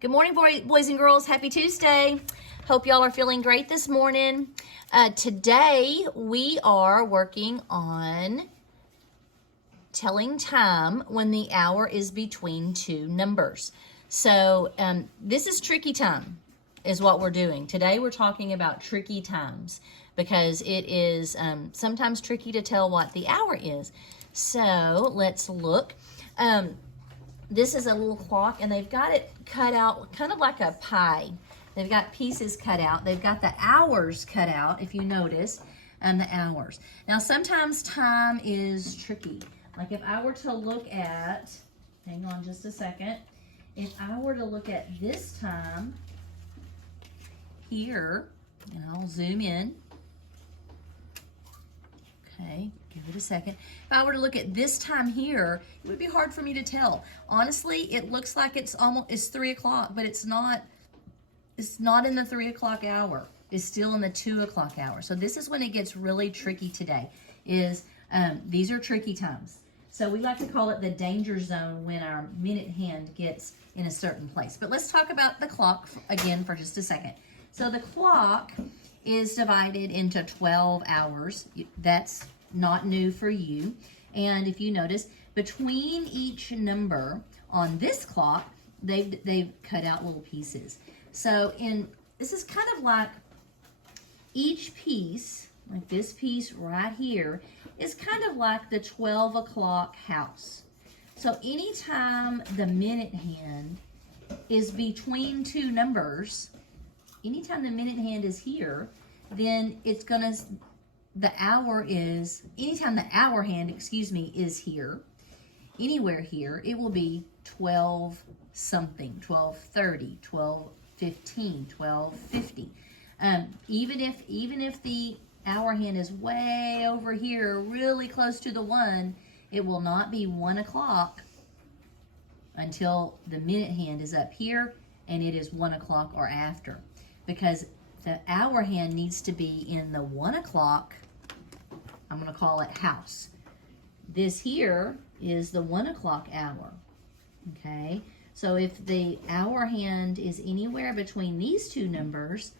Good morning, boys and girls. Happy Tuesday. Hope y'all are feeling great this morning. Today, we are working on telling time when the hour is between two numbers. So this is tricky time is what we're doing. Today, we're talking about tricky times because it is sometimes tricky to tell what the hour is. So let's look. This is a little clock, and they've got it cut out kind of like a pie. They've got pieces cut out. They've got the hours cut out, if you notice, and the hours. Now, sometimes time is tricky. Like if I were to look at, hang on just a second, if I were to look at this time here, and I'll zoom in. Okay, give it a second. If I were to look at this time here, it would be hard for me to tell. Honestly, it looks like it's 3 o'clock, but it's not in the 3 o'clock hour. It's still in the 2 o'clock hour. So this is when it gets really tricky today, these are tricky times. So we like to call it the danger zone when our minute hand gets in a certain place. But let's talk about the clock again for just a second. So the clock is divided into 12 hours. That's not new for you. And if you notice, between each number on this clock, they've cut out little pieces. So this is kind of like each piece, like this piece right here, is kind of like the 12 o'clock house. So anytime the minute hand is between two numbers, anytime the minute hand is here, then it's gonna, anytime the hour hand, is here, anywhere here, it will be 12 something, 12:30, 12:15, 12:50. Even if the hour hand is way over here, really close to the 1, it will not be 1 o'clock until the minute hand is up here and it is 1 o'clock or after, because the hour hand needs to be in the 1 o'clock, I'm going to call it house. This here is the 1 o'clock hour, okay? So if the hour hand is anywhere between these two numbers,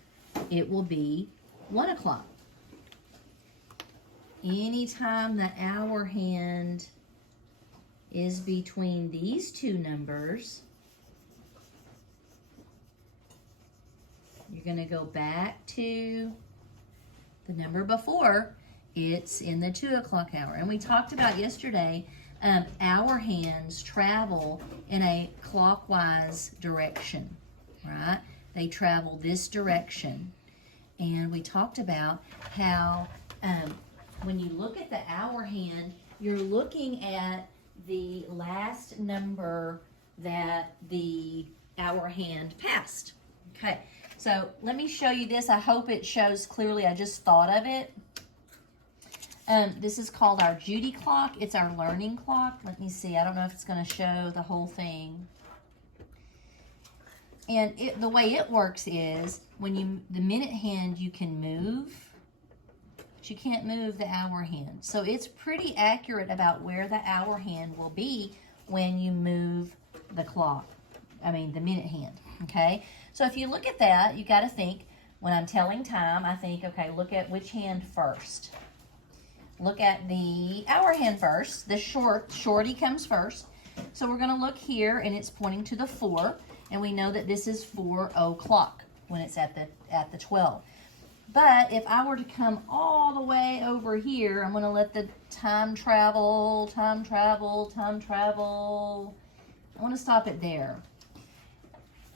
it will be 1 o'clock. Anytime the hour hand is between these two numbers, you're going to go back to the number before. It's in the 2 o'clock hour. And we talked about yesterday, hour hands travel in a clockwise direction, right? They travel this direction. And we talked about how when you look at the hour hand, you're looking at the last number that the hour hand passed. Okay, so let me show you this. I hope it shows clearly. I just thought of it. This is called our Judy clock. It's our learning clock. Let me see. I don't know if it's going to show the whole thing. And the way it works is when the minute hand you can move, but you can't move the hour hand. So it's pretty accurate about where the hour hand will be when you move the the minute hand, okay? So if you look at that, you got to think, when I'm telling time, I think, okay, look at which hand first. Look at the hour hand first. The shorty comes first. So we're going to look here, and it's pointing to the 4, and we know that this is 4 o'clock when it's at the 12. But if I were to come all the way over here, I'm going to let the time travel. I want to stop it there.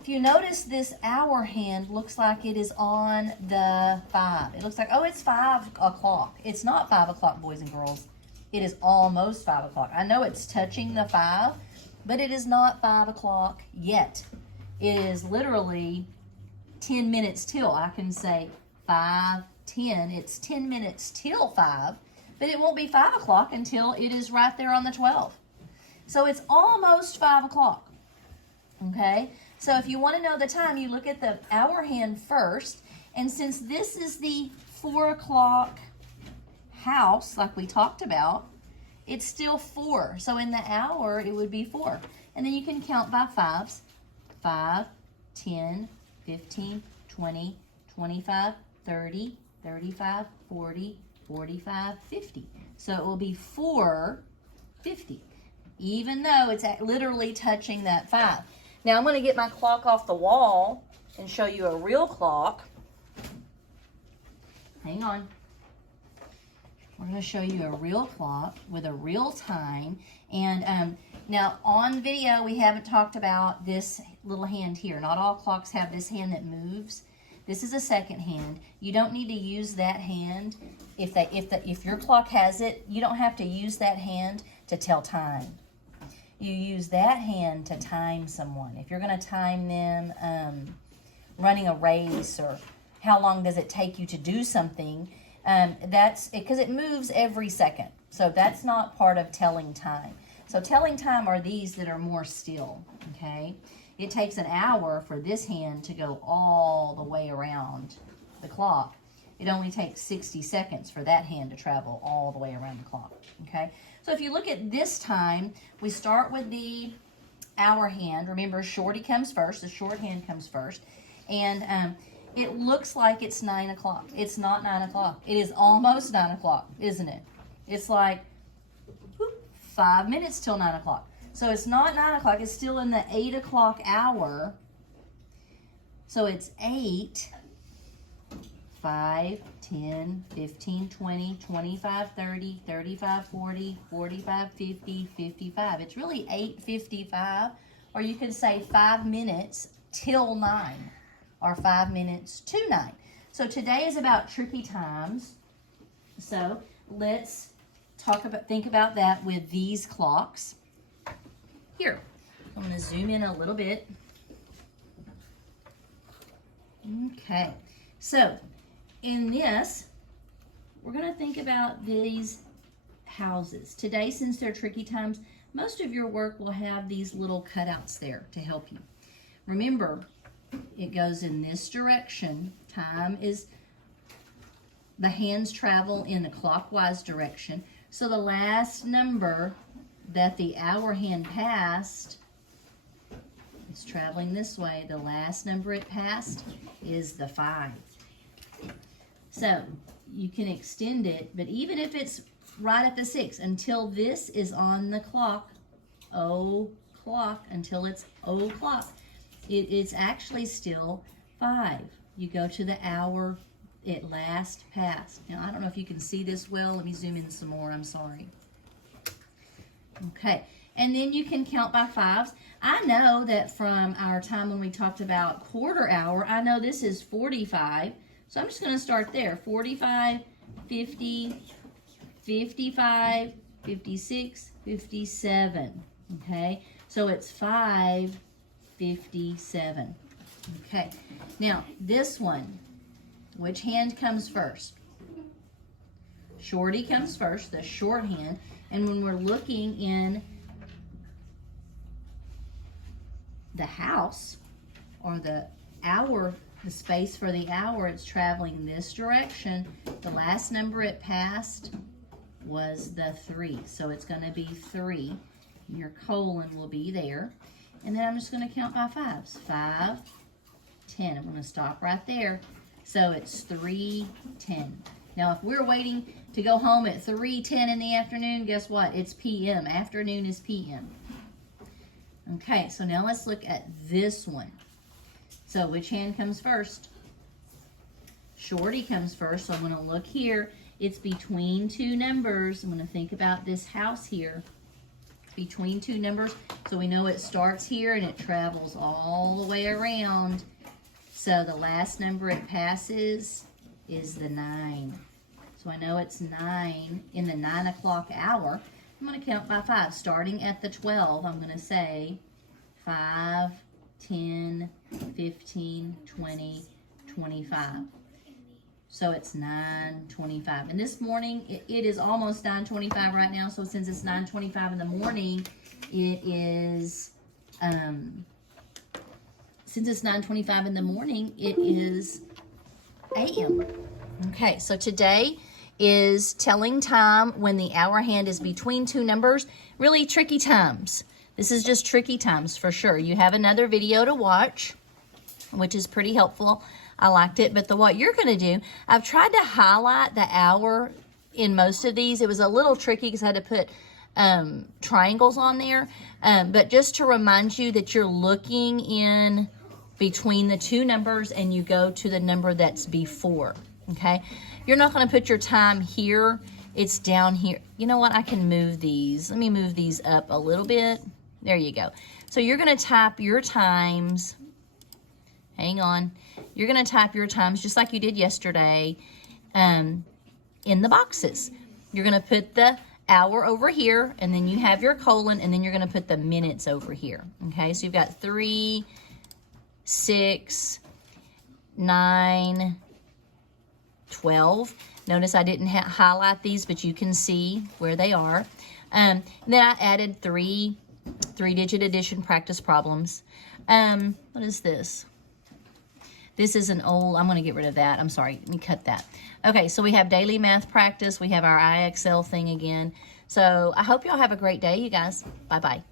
If you notice, this hour hand looks like it is on the 5. It looks like, oh, it's 5 o'clock. It's not 5 o'clock, boys and girls. It is almost 5 o'clock. I know it's touching the 5, but it is not 5 o'clock yet. It is literally 10 minutes till. I can say 5:10. It's 10 minutes till 5, but it won't be 5 o'clock until it is right there on the 12. So it's almost 5 o'clock, okay? So if you want to know the time, you look at the hour hand first. And since this is the 4 o'clock house, like we talked about, it's still 4. So in the hour, it would be 4. And then you can count by fives. 5, 10, 15, 20, 25, 30, 35, 40, 45, 50. So it will be 4:50, even though it's literally touching that 5. Now I'm going to get my clock off the wall and show you a real clock. Hang on. We're going to show you a real clock with a real time. And now on video, we haven't talked about this little hand here. Not all clocks have this hand that moves. This is a second hand. You don't need to use that hand. If your clock has it, you don't have to use that hand to tell time. You use that hand to time someone. If you're going to time them running a race, or how long does it take you to do something, that's because it moves every second. So that's not part of telling time. So telling time are these that are more still, okay? It takes an hour for this hand to go all the way around the clock. It only takes 60 seconds for that hand to travel all the way around the clock, okay? So if you look at this time, we start with the hour hand. Remember, shorty comes first. The short hand comes first. And it looks like it's 9 o'clock. It's not 9 o'clock. It is almost 9 o'clock, isn't it? It's like 5 minutes till 9 o'clock. So it's not 9 o'clock. It's still in the 8 o'clock hour. So it's 8, 5, 10, 15, 20, 25, 30, 35, 40, 45, 50, 55. It's really 8:55, or you could say 5 minutes till 9, or 5 minutes to 9. So today is about tricky times. So let's think about that with these clocks. Here, I'm going to zoom in a little bit. Okay, so in this, we're going to think about these houses. Today, since they're tricky times, most of your work will have these little cutouts there to help you. Remember, it goes in this direction. Time is, the hands travel in the clockwise direction. So the last number that the hour hand passed, it's traveling this way. The last number it passed is the 5. So you can extend it, but even if it's right at the 6, until this is on the clock, until it's o'clock, it's actually still 5. You go to the hour it last passed. Now, I don't know if you can see this well. Let me zoom in some more. I'm sorry. Okay, and then you can count by 5s. I know that from our time when we talked about quarter hour, I know this is 45. So I'm just going to start there. 45, 50, 55, 56, 57. Okay, so it's 5:57. Okay, now this one, which hand comes first? Shorty comes first, the short hand. And when we're looking in the house, or the hour, the space for the hour, it's traveling this direction. The last number it passed was the 3. So it's going to be 3. And your colon will be there. And then I'm just going to count by 5s. 5, 10. I'm going to stop right there. So it's 3:10. Now, if we're waiting to go home at 3:10 in the afternoon, guess what? It's p.m. Afternoon is p.m. Okay, so now let's look at this one. So which hand comes first? Shorty comes first. So I'm going to look here. It's between 2 numbers. I'm going to think about this house here. It's between 2 numbers. So we know it starts here and it travels all the way around. So the last number it passes is the 9. So I know it's 9 in the 9 o'clock hour. I'm going to count by 5. Starting at the 12, I'm going to say 5, 10, 15, 20, 25. So it's 9:25. And this morning, it is almost 9:25 right now. So since it's 9:25 in the morning, it is, since it's 9:25 in the morning, it is a.m. Okay, so today is telling time when the hour hand is between 2 numbers. Really tricky times. This is just tricky times for sure. You have another video to watch. which is pretty helpful. I liked it. But what you're going to do, I've tried to highlight the hour in most of these. It was a little tricky because I had to put triangles on there. But just to remind you that you're looking in between the two numbers and you go to the number that's before, okay? You're not going to put your time here. It's down here. You know what? I can move these. Let me move these up a little bit. There you go. So you're going to type your times. Hang on. You're going to type your times just like you did yesterday in the boxes. You're going to put the hour over here, and then you have your colon, and then you're going to put the minutes over here. Okay, so you've got 3, 6, 9, 12. Notice I didn't highlight these, but you can see where they are. And then I added three-digit addition practice problems. What is this? This is an old, I'm going to get rid of that. I'm sorry, let me cut that. Okay, so we have daily math practice. We have our IXL thing again. So I hope y'all have a great day, you guys. Bye-bye.